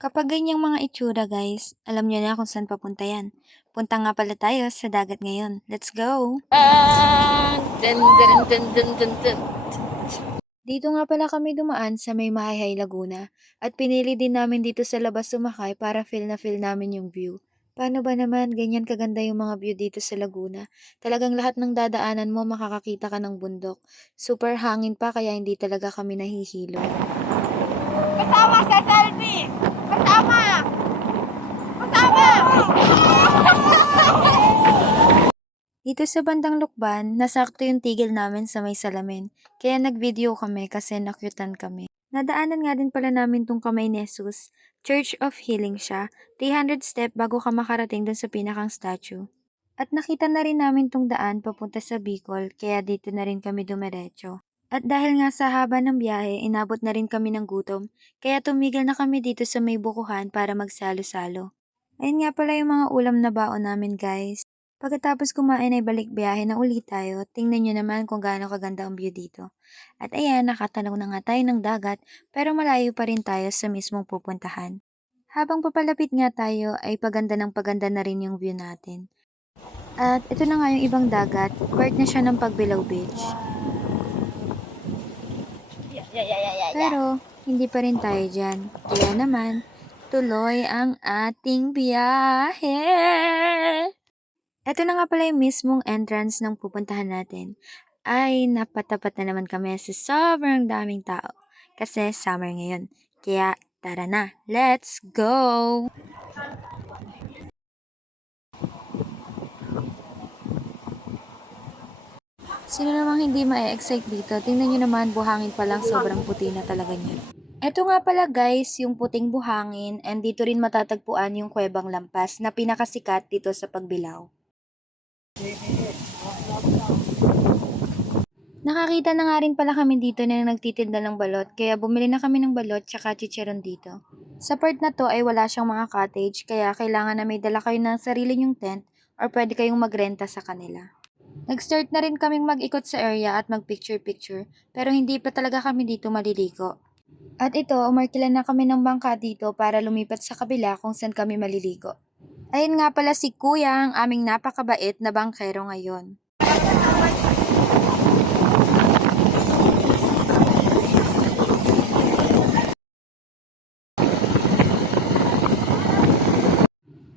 Kapag ganyang mga itsura guys, alam niyo na kung saan papunta yan. Punta nga pala tayo sa dagat ngayon. Let's go! Dun, dun, dun, dun, dun, dun. Dito nga pala kami dumaan sa may Mahayhay Laguna at pinili din namin dito sa labas sumakay para feel na feel namin yung view. Paano ba naman ganyan kaganda yung mga view dito sa Laguna? Talagang lahat ng dadaanan mo makakakita ka ng bundok. Super hangin pa kaya hindi talaga kami nahihilo. Kasama sa selfie! Kasama! Kasama! Dito sa bandang Lukban, nasakto yung tigil namin sa may salamin. Kaya nag-video kami kasi nakyutan kami. Nadaanan nga din pala namin tong Kamay ni Jesus. Church of Healing siya. 300 step bago ka makarating dun sa pinakang statue. At nakita na rin namin tong daan papunta sa Bicol, kaya dito na rin kami dumiretso. At dahil nga sa haba ng biyahe, inabot na rin kami ng gutom, kaya tumigil na kami dito sa may bukuhan para magsalo-salo. Ayun nga pala yung mga ulam na baon namin guys. Pagkatapos kumain ay balik biyahe na ulit tayo, tingnan nyo naman kung gaano kaganda ang view dito. At ayan, nakatanaw na nga tayo ng dagat, pero malayo pa rin tayo sa mismong pupuntahan. Habang papalapit nga tayo ay paganda ng paganda na rin yung view natin. At ito na nga yung ibang dagat, part na siya ng Pagbilao Beach. Pero, hindi pa rin tayo dyan. Kaya naman, tuloy ang ating biyahe! Ito na nga pala yung mismong entrance ng pupuntahan natin. Ay, napatapat na naman kami sa sobrang daming tao. Kasi summer ngayon. Kaya, tara na, let's go! Sino namang hindi ma-excite dito? Tingnan nyo naman, buhangin pa lang, sobrang puti na talaga niya. Ito nga pala guys, yung puting buhangin, and dito rin matatagpuan yung Kuwebang Lampas na pinakasikat dito sa Pagbilao. Nakakita na nga rin pala kami dito na nagtitinda ng balot, kaya bumili na kami ng balot tsaka chicharon dito. Sa part na to ay wala siyang mga cottage, kaya kailangan na may dala kayo ng sarili nyong tent or pwede kayong magrenta sa kanila. Nag-start na rin kaming mag-ikot sa area at mag-picture-picture, pero hindi pa talaga kami dito maliligo. At ito, umarkila na kami ng bangka dito para lumipat sa kabila kung saan kami maliligo. Ayun nga pala si Kuya, ang aming napakabait na bangkero ngayon.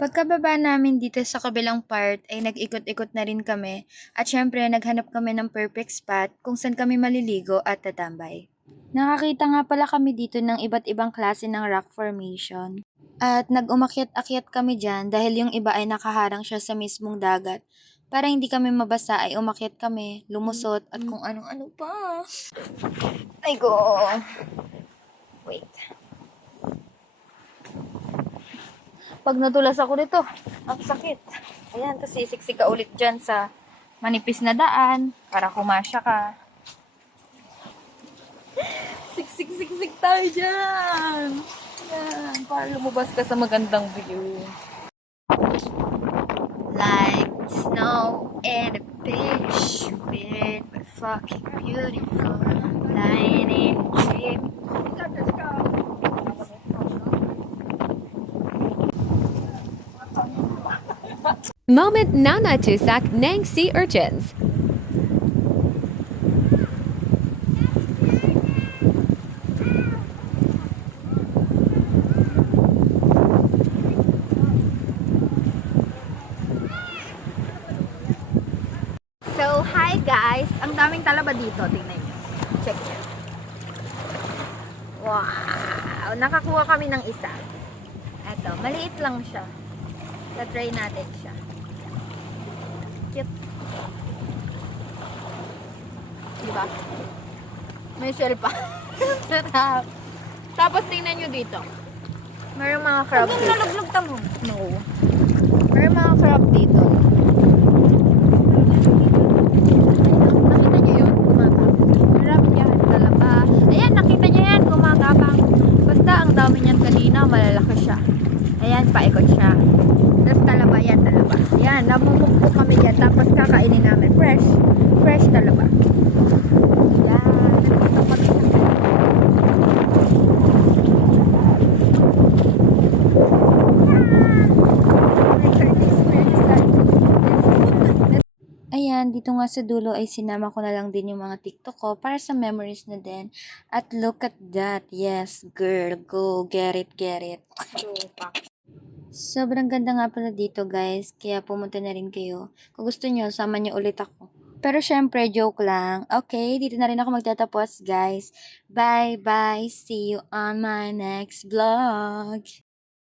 Pagkababa namin dito sa kabilang part ay nag-ikot-ikot na rin kami at syempre naghanap kami ng perfect spot kung saan kami maliligo at tatambay. Nakakita nga pala kami dito ng iba't ibang klase ng rock formation. At nag-umakyat-akyat kami dyan dahil yung iba ay nakaharang siya sa mismong dagat. Para hindi kami mabasa ay umakyat kami, lumusot at kung ano-ano pa. Ay go! Wait. Pag nadulas ako dito, ang sakit. Ayan, tapos sisiksik ka ulit dyan sa manipis na daan para kumasya ka. Siksik tayo dyan. Ayan, para lumabas ka sa magandang view. Like snow in a beach, weird but fucking beautiful. Lying in a tree. Moment Nana Tusak Nang Sea Urchins. So, hi guys! Ang daming talaba dito. Tingnan nyo. Check nyo. Wow! Nakakuha kami ng isa. Eto, maliit lang siya. Try natin siya. Cute. Diba? May shell pa. Tapos tingnan nyo dito. Mayroong mga crab dito. Naluglog tamo. No. Mayroong mga crab dito. Nakita nyo yun? Kumakapang. Crab yan. Talaba. Ayan, nakita nyo yan. Kumakapang. Basta ang dami niyan kanina. Malalaki siya. Ayan, paikot siya. Tapos talaba yan, talaba. Ayan, namumukpo kami yan. Tapos kakainin namin. Fresh. Fresh talaba. Ayan, nandito kami sa Ayan, dito nga sa dulo ay sinama ko na lang din yung mga TikTok ko para sa memories na din. At look at that. Yes, girl. Go. Get it, get it. Sobrang ganda nga pala dito guys, kaya pumunta na rin kayo. Kung gusto nyo, sama nyo ulit ako. Pero syempre, joke lang. Okay, dito na rin ako magtatapos guys. Bye bye, see you on my next vlog.